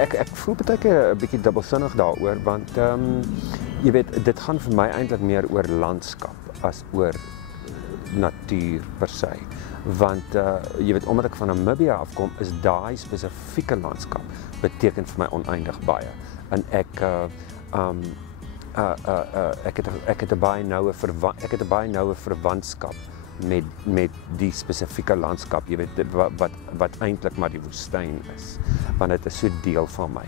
ek voel baie keer 'n bietjie dubbelsinnig daaroor want jy weet dit gaan vir my eintlik meer oor landskap as oor natuur per se. Want jy weet omdat ek van Namibië afkom is daai spesifieke landskap beteken vir my oneindig baie. En ek het 'n baie noue verwantskap met die spesifieke landskap, jy weet wat eintlik maar die woestyn is, want dit is so deel van my.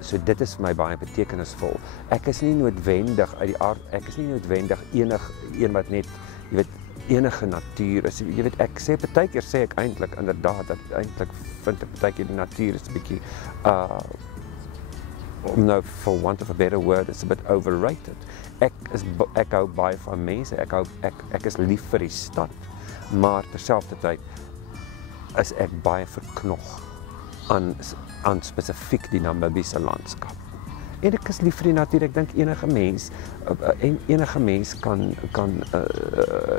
So dit is vir my baie betekenisvol. Ek is nie noodwendig uit die aard, ek is nie noodwendig een wat net, jy weet, enige natuur is. Jy weet, ek sê partykeer sê ek eintlik inderdaad dat eintlik vind ek partykeer die natuur is 'n bietjie no, for want of a better word, it's a bit overrated. Ek hou baie van mense, ek is lief vir die stad, maar terselfdertyd is ek baie verknog aan spesifiek die Namibiese landskap. En ek is lief vir die natuur, ek dink enige mens kan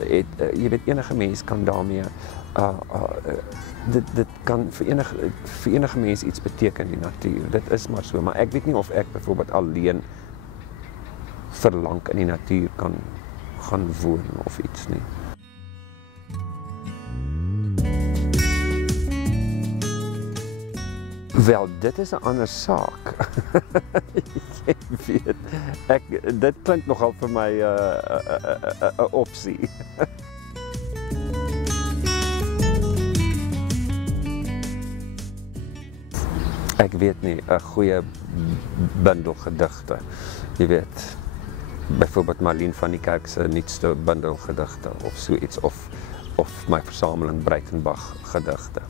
jy weet, enige mens kan daarmee, dit kan vir enige mens iets beteken, die natuur, dit is maar so, maar ek weet nie of ek byvoorbeeld alleen verlang in die natuur kan gaan woon of iets nie. Wel, dit is 'n ander saak. Jy weet, dit klink nogal vir my 'n opsie. Ek weet nie, 'n goeie bundel gedigte, jy weet, byvoorbeeld Marlene van die Kerk se nuutste bundel gedigte of so iets, of my versameling Breitenbach gedigte.